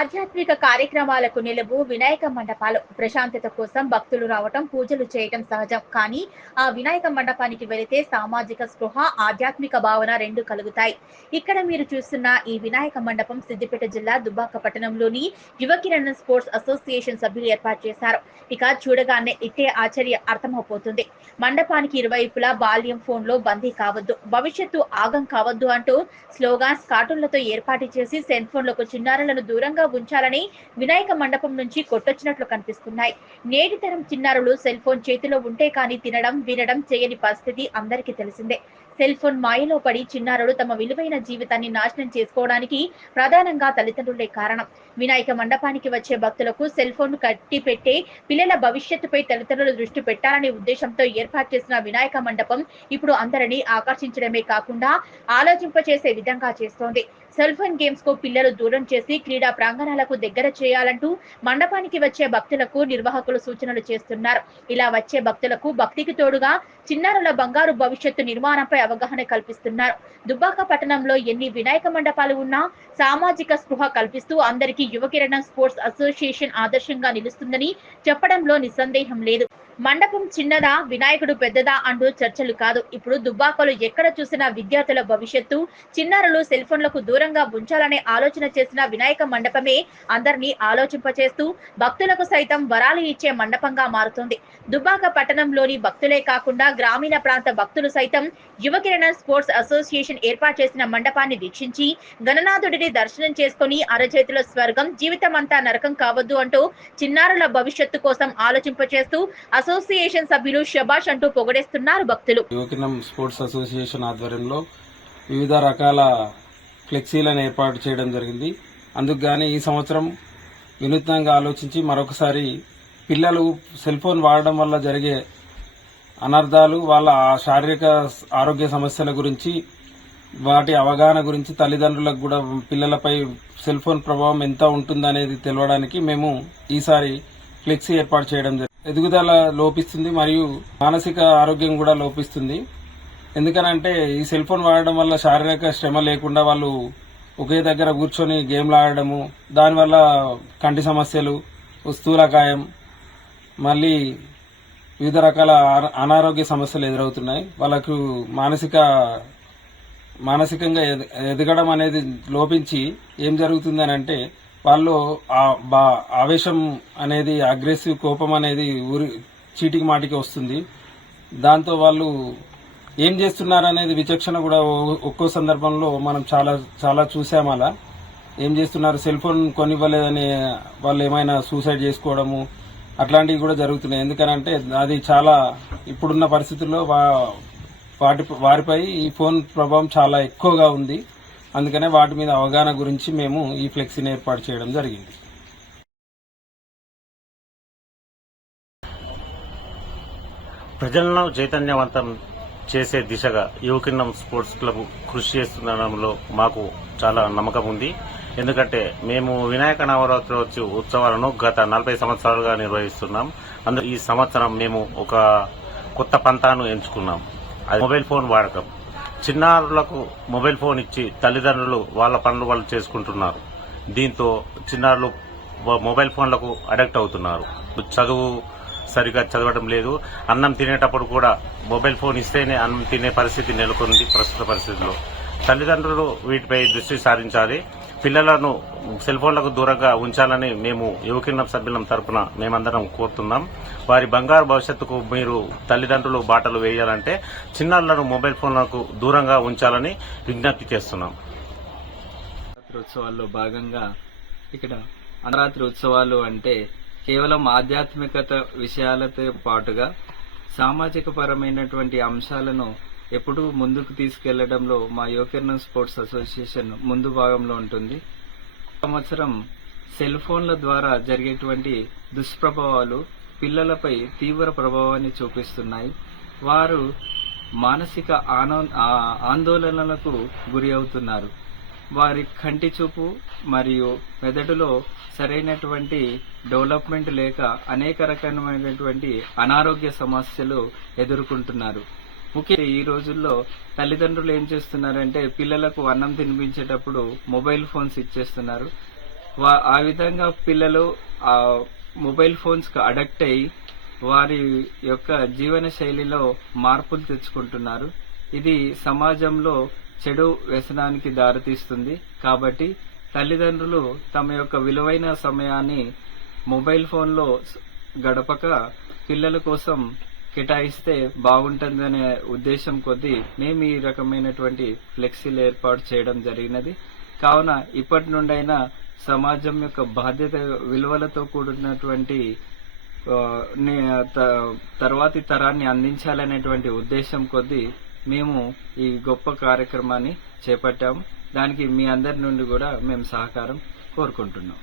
ఆధ్యాత్మిక కార్యక్రమాలకు నిలువు వినాయక మండపాలు. ప్రశాంతత కోసం భక్తులు రావటం పూజలు చేయటం సహజం. కానీ ఆ వినాయక మండపానికి వెళితే సామాజిక స్పృహ ఆధ్యాత్మిక భావన రెండు కలుగుతాయి. ఇక్కడ మీరు చూస్తున్న ఈ వినాయక మండపం సిద్దిపేట జిల్లా దుబ్బాక పట్టణంలోని యువకిరణ్ స్పోర్ట్స్ అసోసియేషన్ సభ్యులు ఏర్పాటు చేశారు. ఇక చూడగానే ఇట్టే ఆశ్చర్య అర్థమైపోతుంది మండపానికి ఇరువైపులా బాల్యం ఫోన్లో బందీ కావద్దు భవిష్యత్తు ఆగం కావద్దు అంటూ స్లోగాన్స్ కార్టూన్లతో ఏర్పాటు చేసి సెల్ ఫోన్లకు చిన్నారులను దూరంగా ఉంచాలని వినాయక మండపం నుంచి కొట్టొచ్చినట్లు కనిపిస్తున్నాయి. నేటి తరం చిన్నారులు సెల్ ఫోన్ చేతిలో ఉంటే కానీ తినడం వినడం చేయని పరిస్థితి అందరికీ తెలిసిందే. సెల్ ఫోన్ మాయలో పడి చిన్నారులు తమ విలువైన జీవితాన్ని నాశనం చేసుకోవడానికి ప్రధానంగా తల్లిదండ్రులే కారణం. వినాయక మండపానికి వచ్చే భక్తులకు సెల్ ఫోన్ కట్టి పెట్టే పిల్లల భవిష్యత్తుపై తల్లిదండ్రులు దృష్టి పెట్టాలనే ఉద్దేశంతో ఏర్పాటు చేసిన వినాయక మండపం ఇప్పుడు అందరినీ ఆకర్షించడమే కాకుండా ఆలోచింపచేసే విధంగా చేస్తోంది. సెల్ ఫోన్ గేమ్స్కు పిల్లలు దూరం చేసి క్రీడా ప్రాంగణాలకు దగ్గర చేయాలంటూ మండపానికి వచ్చే భక్తులకు నిర్వాహకులు సూచనలు చేస్తున్నారు. ఇలా వచ్చే భక్తులకు భక్తికి తోడుగా చిన్నారుల బంగారు భవిష్యత్తు నిర్మాణంపై అవగాహన కల్పిస్తున్నారు. దుబ్బాక పట్టణంలో ఎన్ని వినాయక మండపాలు ఉన్నా సామాజిక స్పృహ కల్పిస్తూ అందరికీ యువకిరణం స్పోర్ట్స్ అసోసియేషన్ ఆదర్శంగా నిలుస్తుందని చెప్పడంలో నిస్సందేహం లేదు. మండపం చిన్నదా వినాయకుడు పెద్దదా అంటూ చర్చలు కాదు. ఇప్పుడు దుబ్బాకలో ఎక్కడ చూసినా విద్యార్థుల భవిష్యత్తు చిన్నారులు సెల్ ఫోన్లకు దూరంగా ఉంచాలనే ఆలోచన చేసిన వినాయక మండపమే అందరినీ ఆలోచింపచేస్తూ భక్తులకు సైతం వరాలు ఇచ్చే మండపంగా మారుతుంది. దుబ్బాక పట్టణంలోని భక్తులే కాకుండా గ్రామీణ ప్రాంత భక్తులు సైతం యువకిరణ స్పోర్ట్స్ అసోసియేషన్ ఏర్పాటు చేసిన మండపాన్ని వీక్షించి గణనాథుడిని దర్శనం చేసుకుని అరచేతుల స్వర్గం జీవితమంతా నరకం కావద్దు అంటూ చిన్నారుల భవిష్యత్తు కోసం ఆలోచింపచేస్తూ అసోసియేషన్ సభ్యులు శబాష్ అంటూ పొగడేస్తున్నారు భక్తులు. యువకినం స్పోర్ట్స్ అసోసియేషన్ ఆధ్వర్యంలో వివిధ రకాల ఫ్లెక్సీలను ఏర్పాటు చేయడం జరిగింది. అందుకు గాని ఈ సంవత్సరం వినూత్నంగా ఆలోచించి మరొకసారి పిల్లలు సెల్ ఫోన్ వాడడం వల్ల జరిగే అనర్థాలు వాళ్ళ శారీరక ఆరోగ్య సమస్యల గురించి వాటి అవగాహన గురించి తల్లిదండ్రులకు కూడా పిల్లలపై సెల్ ఫోన్ ప్రభావం ఎంత ఉంటుందనేది తెలవడానికి మేము ఈసారి ఫ్లెక్సీ ఏర్పాటు చేయడం జరిగింది. ఎదుగుదల లోపిస్తుంది మరియు మానసిక ఆరోగ్యం కూడా లోపిస్తుంది. ఎందుకనంటే ఈ సెల్ ఫోన్ వాడడం వల్ల శారీరక శ్రమ లేకుండా వాళ్ళు ఒకే దగ్గర కూర్చొని గేమ్లు ఆడడము దానివల్ల కంటి సమస్యలు స్థూలకాయం మళ్ళీ వివిధ రకాల అనారోగ్య సమస్యలు ఎదురవుతున్నాయి. వాళ్ళకు మానసిక మానసికంగా ఎద- ఎదగడం అనేది లోపించి ఏం జరుగుతుంది అని అంటే వాళ్ళు ఆ బా- ఆవేశం అనేది అగ్రెసివ్ కోపం అనేది ఊరి చీటికి మాటికి వస్తుంది. దాంతో వాళ్ళు ఏం చేస్తున్నారు అనేది విచక్షణ కూడా ఒ- ఒక్కో సందర్భంలో మనం చాలా చాలా చూసాం అలా. ఏం చేస్తున్నారు? సెల్ ఫోన్ కొనివ్వలేదని వాళ్ళు ఏమైనా సూసైడ్ చేసుకోవడము అట్లాంటివి కూడా జరుగుతున్నాయి. ఎందుకనంటే అది చాలా ఇప్పుడున్న పరిస్థితుల్లో వా- వాటి వారిపై ఈ ఫోన్ ప్రభావం చాలా ఎక్కువగా ఉంది. అందుకనే వాటి మీద అవగాహన గురించి మేము ఈ ఫ్లెక్సీని ఏర్పాటు చేయడం జరిగింది. ప్రజలను చైతన్యవంతం చేసే దిశగా యువకిన్నం స్పోర్ట్స్ క్లబ్ కృషి చేస్తుండడంలో మాకు చాలా నమ్మకం ఉంది. ఎందుకంటే మేము వినాయక నవరాత్రి ఉత్సవాలను గత నలభై సంవత్సరాలుగా నిర్వహిస్తున్నాం. అందులో ఈ సంవత్సరం మేము ఒక కొత్త పంతాను ఎంచుకున్నాం. అది మొబైల్ ఫోన్ వాడకం. చిన్నారులకు మొబైల్ ఫోన్ ఇచ్చి తల్లిదండ్రులు వాళ్ళ పనులు వాళ్ళు చేసుకుంటున్నారు. దీంతో చిన్నారులు మొబైల్ ఫోన్లకు అడక్ట్ అవుతున్నారు. చదువు సరిగా చదవడం లేదు. అన్నం తినేటప్పుడు కూడా మొబైల్ ఫోన్ ఇస్తేనే అన్నం తినే పరిస్థితి నెలకొంది ప్రస్తుత పరిస్థితిలో. తల్లిదండ్రులు వీటిపై దృష్టి సారించాలి. పిల్లలను సెల్ ఫోన్లకు దూరంగా ఉంచాలని మేము యువకిరణం సభ్యులం తరపున మేమందరం కోరుతున్నాం. వారి బంగారు భవిష్యత్తుకు మీరు తల్లిదండ్రులు బాటలు వేయాలంటే చిన్నారులను మొబైల్ ఫోన్లకు దూరంగా ఉంచాలని విజ్ఞప్తి చేస్తున్నాం. ఉత్సవాల్లో భాగంగా ఇక్కడ అనరాత్రి ఉత్సవాలు అంటే కేవలం ఆధ్యాత్మికత విషయాలతో పాటుగా సామాజిక పరమైనటువంటి అంశాలను ఎప్పుడూ ముందుకు తీసుకెళ్ళడంలో మా యోకిర్ణం స్పోర్ట్స్ అసోసియేషన్ ముందు భాగంలో ఉంటుంది. సంవత్సరం సెల్ ఫోన్ల ద్వారా జరిగేటువంటి దుష్ప్రభావాలు పిల్లలపై తీవ్ర ప్రభావాన్ని చూపిస్తున్నాయి. వారు మానసిక ఆనో ఆందోళనలకు గురి అవుతున్నారు. వారి కంటి చూపు మరియు మెదడులో సరైనటువంటి డెవలప్మెంట్ లేక అనేక రకమైనటువంటి అనారోగ్య సమస్యలు ఎదుర్కొంటున్నారు. ముఖ్యంగా ఈ రోజుల్లో తల్లిదండ్రులు ఏం చేస్తున్నారంటే పిల్లలకు అన్నం తినిపించేటప్పుడు మొబైల్ ఫోన్స్ ఇచ్చేస్తున్నారు. వా- ఆ విధంగా పిల్లలు ఆ మొబైల్ ఫోన్స్కు అడక్ట్ అయి వారి యొక్క జీవన శైలిలో మార్పులు తెచ్చుకుంటున్నారు. ఇది సమాజంలో చెడు వ్యసనానికి దారితీస్తుంది. కాబట్టి తల్లిదండ్రులు తమ యొక్క విలువైన సమయాన్ని మొబైల్ ఫోన్లో గడపక పిల్లల కోసం కేటాయిస్తే బాగుంటుందనే ఉద్దేశం కొద్దీ మేము ఈ రకమైనటువంటి ఫ్లెక్సీలు ఏర్పాటు చేయడం జరిగినది. కావున ఇప్పటి నుండైనా సమాజం యొక్క బాధ్యత విలువలతో కూడినటువంటి నే- త- తర్వాతి తరాన్ని అందించాలనేటువంటి ఉద్దేశం కొద్దీ మేము ఈ గొప్ప కార్యక్రమాన్ని చేపట్టాము. దానికి మీ అందరి నుండి కూడా మేము సహకారం కోరుకుంటున్నాం.